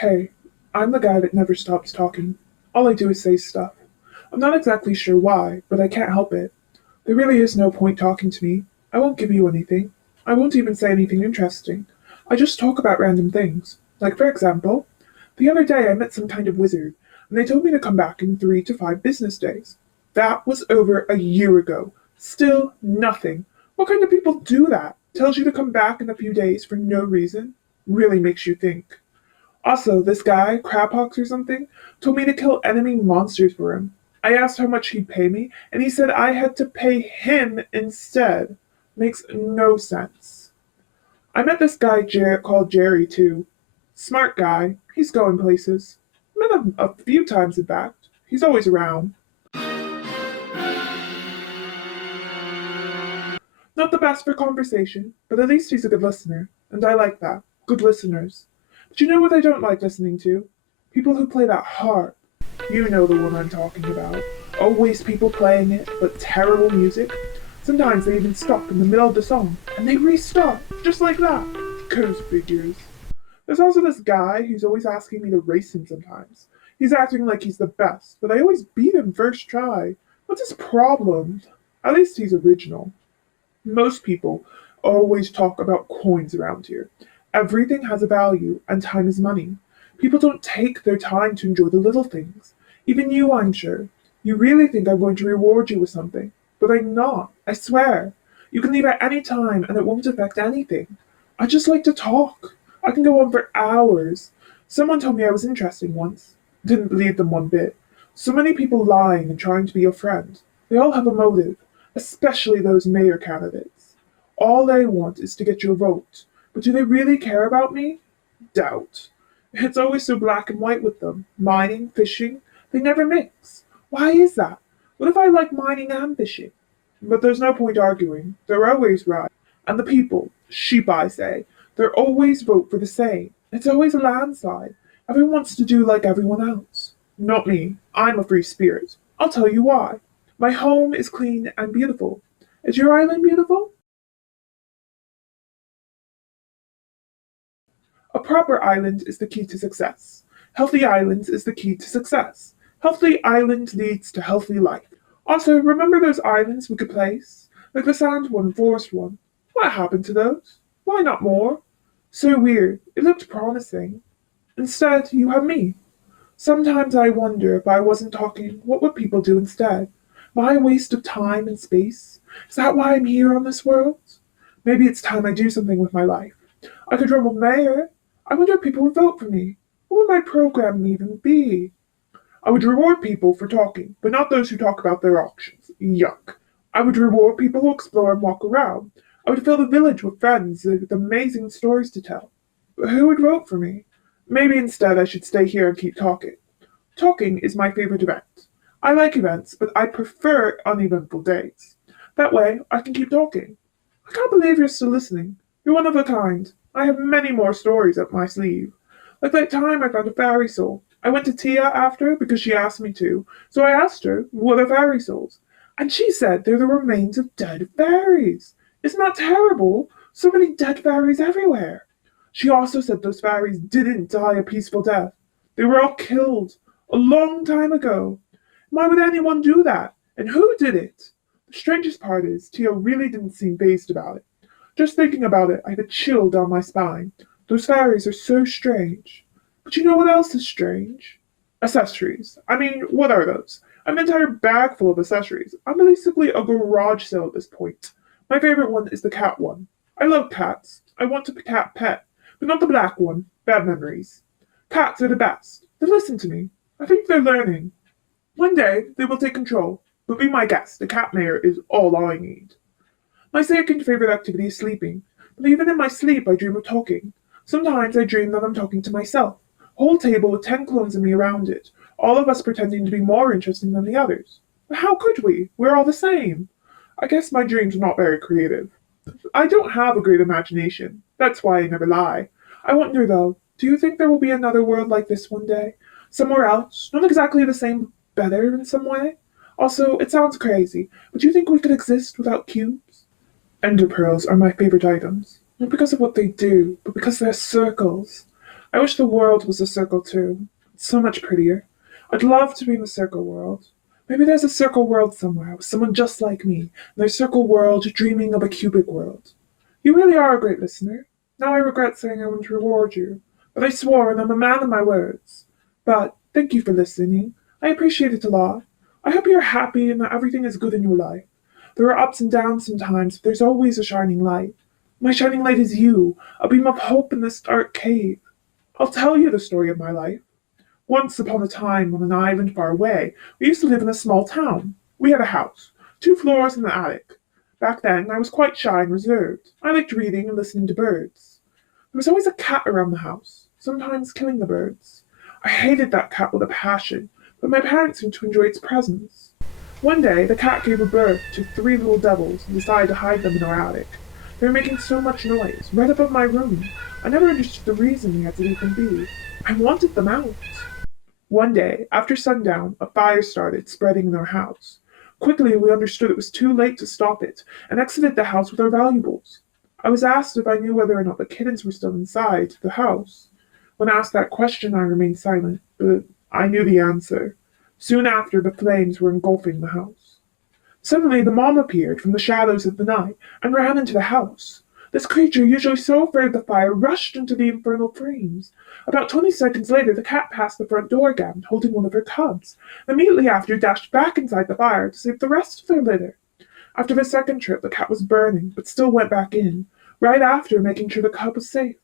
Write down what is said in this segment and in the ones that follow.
Hey, I'm the guy that never stops talking. All I do is say stuff. I'm not exactly sure why, but I can't help it. There really is no point talking to me. I won't give you anything. I won't even say anything interesting. I just talk about random things. Like, for example, the other day I met some kind of wizard, and they told me to come back in 3 to 5 business days. That was over a year ago. Still nothing. What kind of people do that? Tells you to come back in a few days for no reason? Really makes you think. Also, this guy, Crabhawks or something, told me to kill enemy monsters for him. I asked how much he'd pay me, and he said I had to pay him instead. Makes no sense. I met this guy called Jerry, too. Smart guy. He's going places. Met him a few times, in fact. He's always around. Not the best for conversation, but at least he's a good listener, and I like that. Good listeners. But you know what I don't like listening to? People who play that harp. You know the one I'm talking about. Always people playing it, but terrible music. Sometimes they even stop in the middle of the song, and they restart, just like that. Goes figures. There's also this guy who's always asking me to race him sometimes. He's acting like he's the best, but I always beat him first try. What's his problem? At least he's original. Most people always talk about coins around here. Everything has a value, and time is money. People don't take their time to enjoy the little things. Even you, I'm sure. You really think I'm going to reward you with something, but I'm not, I swear. You can leave at any time and it won't affect anything. I just like to talk. I can go on for hours. Someone told me I was interesting once. Didn't believe them one bit. So many people lying and trying to be your friend. They all have a motive, especially those mayor candidates. All they want is to get your vote. But do they really care about me? Doubt. It's always so black and white with them. Mining, fishing, they never mix. Why is that? What if I like mining and fishing? But there's no point arguing. They're always right. And the people, sheep I say, they're always vote for the same. It's always a landslide. Everyone wants to do like everyone else. Not me. I'm a free spirit. I'll tell you why. My home is clean and beautiful. Is your island beautiful? A proper island is the key to success. Healthy islands is the key to success. Healthy island leads to healthy life. Also, remember those islands we could place? Like the sand one, forest one. What happened to those? Why not more? So weird. It looked promising. Instead, you have me. Sometimes I wonder if I wasn't talking, what would people do instead? My waste of time and space? Is that why I'm here on this world? Maybe it's time I do something with my life. I could run for mayor. I wonder if people would vote for me. What would my program even be? I would reward people for talking, but not those who talk about their auctions. Yuck. I would reward people who explore and walk around. I would fill the village with friends with amazing stories to tell. But who would vote for me? Maybe instead I should stay here and keep talking. Talking is my favorite event. I like events, but I prefer uneventful days. That way, I can keep talking. I can't believe you're still listening. You're one of a kind. I have many more stories up my sleeve. Like that time I found a fairy soul. I went to Tia after because she asked me to, so I asked her, what are fairy souls? And she said they're the remains of dead fairies. Isn't that terrible? So many dead fairies everywhere. She also said those fairies didn't die a peaceful death. They were all killed a long time ago. Why would anyone do that? And who did it? The strangest part is, Tia really didn't seem fazed about it. Just thinking about it, I had a chill down my spine. Those fairies are so strange. But you know what else is strange? Accessories. I mean, what are those? I have an entire bag full of accessories. I'm basically a garage sale at this point. My favorite one is the cat one. I love cats. I want a cat pet, but not the black one. Bad memories. Cats are the best. They listen to me. I think they're learning. One day, they will take control, but be my guest. The cat mayor is all I need. My second favorite activity is sleeping, but even in my sleep I dream of talking. Sometimes I dream that I'm talking to myself. A whole table with 10 clones of me around it, all of us pretending to be more interesting than the others. But how could we? We're all the same. I guess my dreams are not very creative. I don't have a great imagination. That's why I never lie. I wonder though, do you think there will be another world like this one day? Somewhere else? Not exactly the same, better in some way? Also, it sounds crazy, but do you think we could exist without cubes? Ender pearls are my favorite items. Not because of what they do, but because they're circles. I wish the world was a circle too. It's so much prettier. I'd love to be in the circle world. Maybe there's a circle world somewhere with someone just like me, in their circle world dreaming of a cubic world. You really are a great listener. Now I regret saying I wouldn't reward you, but I swore and I'm a man of my words. But thank you for listening. I appreciate it a lot. I hope you're happy and that everything is good in your life. There are ups and downs sometimes, but there's always a shining light. My shining light is you, a beam of hope in this dark cave. I'll tell you the story of my life. Once upon a time, on an island far away, we used to live in a small town. We had a house, 2 floors and an attic. Back then, I was quite shy and reserved. I liked reading and listening to birds. There was always a cat around the house, sometimes killing the birds. I hated that cat with a passion, but my parents seemed to enjoy its presence. One day, the cat gave birth to 3 little devils and decided to hide them in our attic. They were making so much noise, right above my room. I never understood the reason we had to leave them be. I wanted them out. One day, after sundown, a fire started spreading in our house. Quickly, we understood it was too late to stop it and exited the house with our valuables. I was asked if I knew whether or not the kittens were still inside the house. When asked that question, I remained silent, but I knew the answer. Soon after, the flames were engulfing the house. Suddenly the mom appeared from the shadows of the night and ran into the house. This creature, usually so afraid of the fire, rushed into the infernal flames. About 20 seconds later, the cat passed the front door again, holding one of her cubs. Immediately after, dashed back inside the fire to save the rest of their litter. After the second trip, the cat was burning, but still went back in, right after making sure the cub was safe.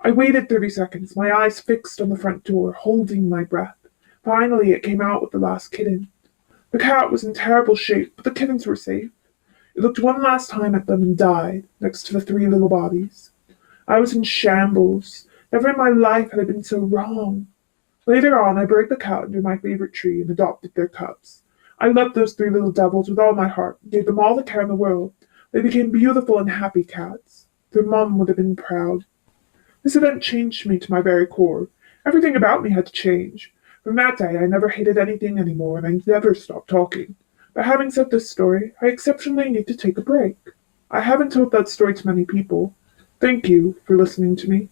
I waited 30 seconds, my eyes fixed on the front door, holding my breath. Finally, it came out with the last kitten. The cat was in terrible shape, but the kittens were safe. It looked one last time at them and died, next to the 3 little bodies. I was in shambles. Never in my life had I been so wrong. Later on, I buried the cat under my favorite tree and adopted their cubs. I loved those 3 little devils with all my heart and gave them all the care in the world. They became beautiful and happy cats. Their mum would have been proud. This event changed me to my very core. Everything about me had to change. From that day, I never hated anything anymore, and I never stopped talking. But having said this story, I exceptionally need to take a break. I haven't told that story to many people. Thank you for listening to me.